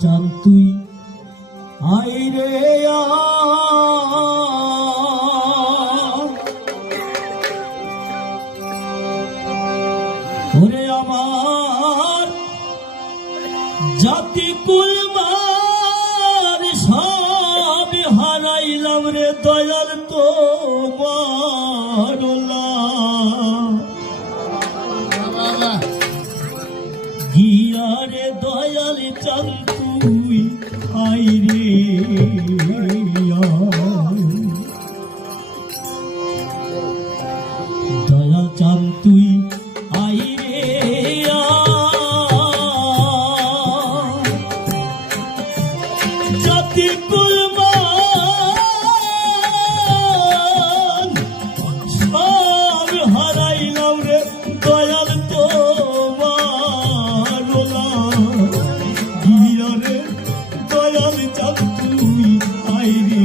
চান তুই আই রে ওরে আমার জাতি কুলমার সব হারাইলাম রে দয়াল তোমার গিয়া রে দয়াল চান তুই আই রে দয়াল চান তুই আই রে জাতি কুলমান সব হারাইলাম রে দয়াল তোমার গিয়া রে দয়াল চান তুই আই রে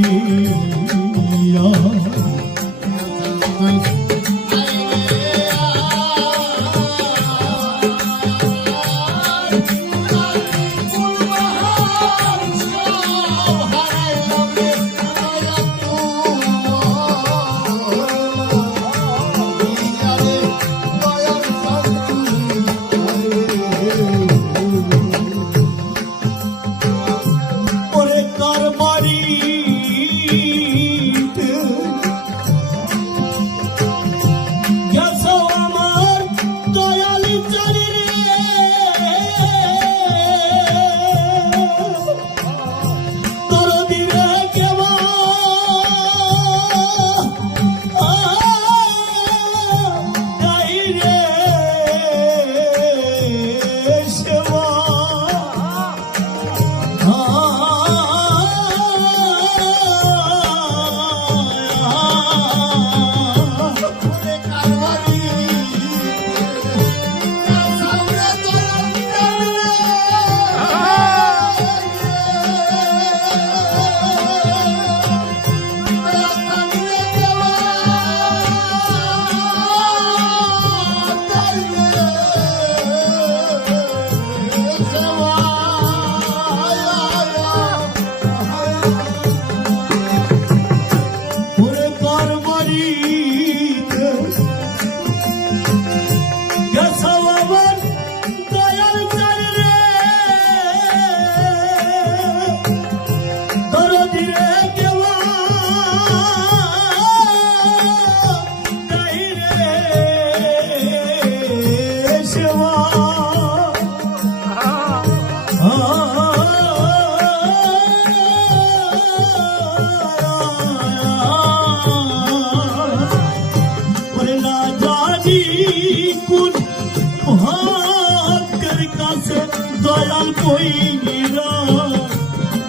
দয়াল কইরা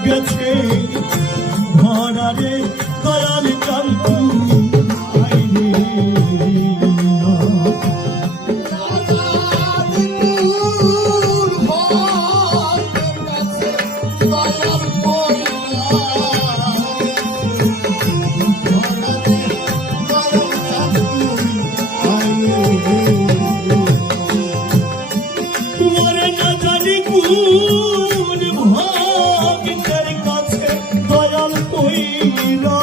গেছে ভরা রে দয়াল চান তুই আই রে কোন ভাগ্যের কাছে দয়াল কইরা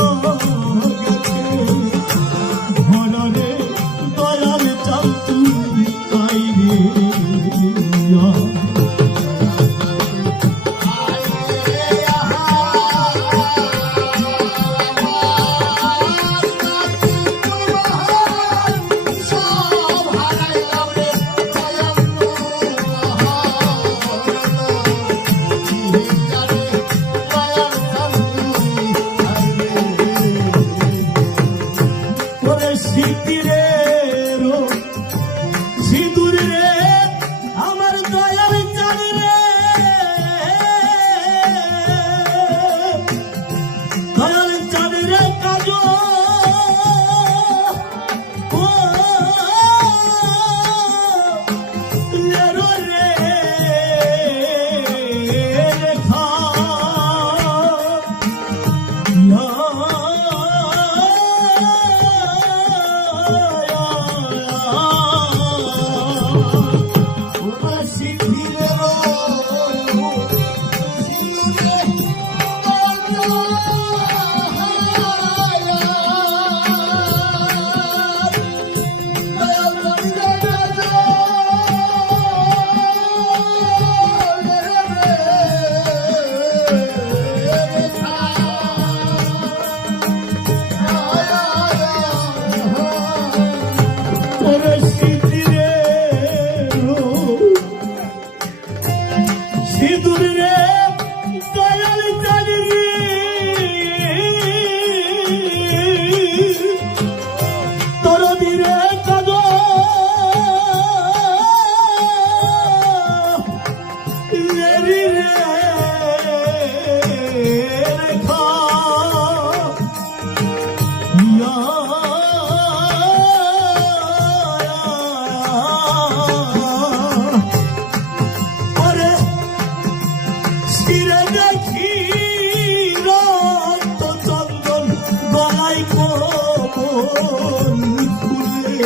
ফুলেরি রে রেখা আরে শিরে দেখি রক্ত চন্দন গলায় কোমল ফুলে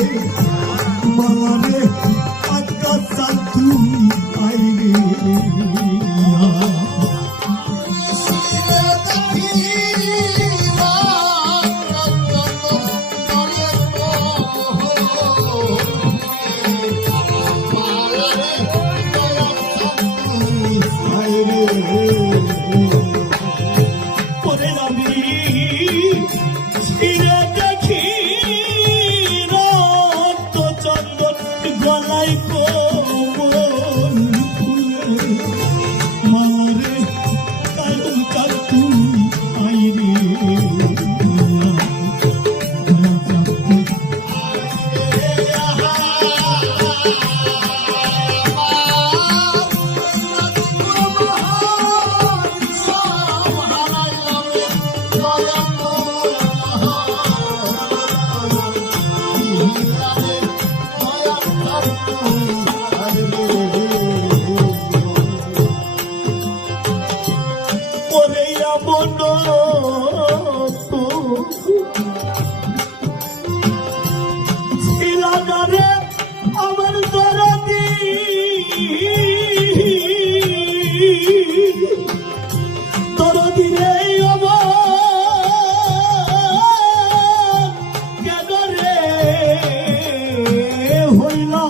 মারে আত্মা চাতু আইরে পরে আমি শিরে দেখি রক্ত চন্দন গলায় কোমল ফুলে মারে কায়ম চাতু আইরে পরে এমন ছিলাগারে আমার দরদি দরদি রে আমার কেন রে হইলা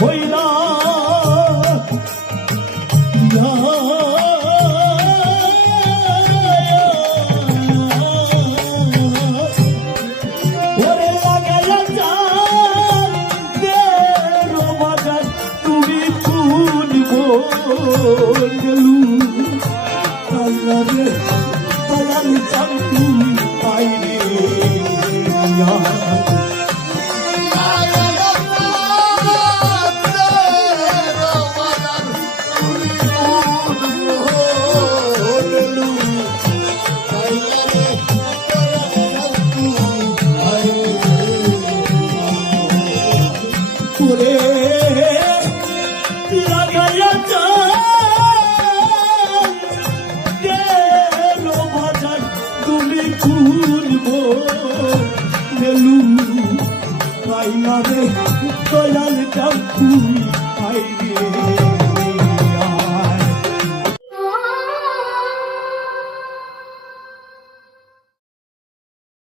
হইলা ওরে লাগাইয়া যান দেড় বাজার তুমি কোন গেলু আল্লাহরে তালাল চান তুমি পাইরে করে লাগাইয়া চাল বাজার তুমি খুলব গেলু পাইলা রে দয়াল চাকু আইরে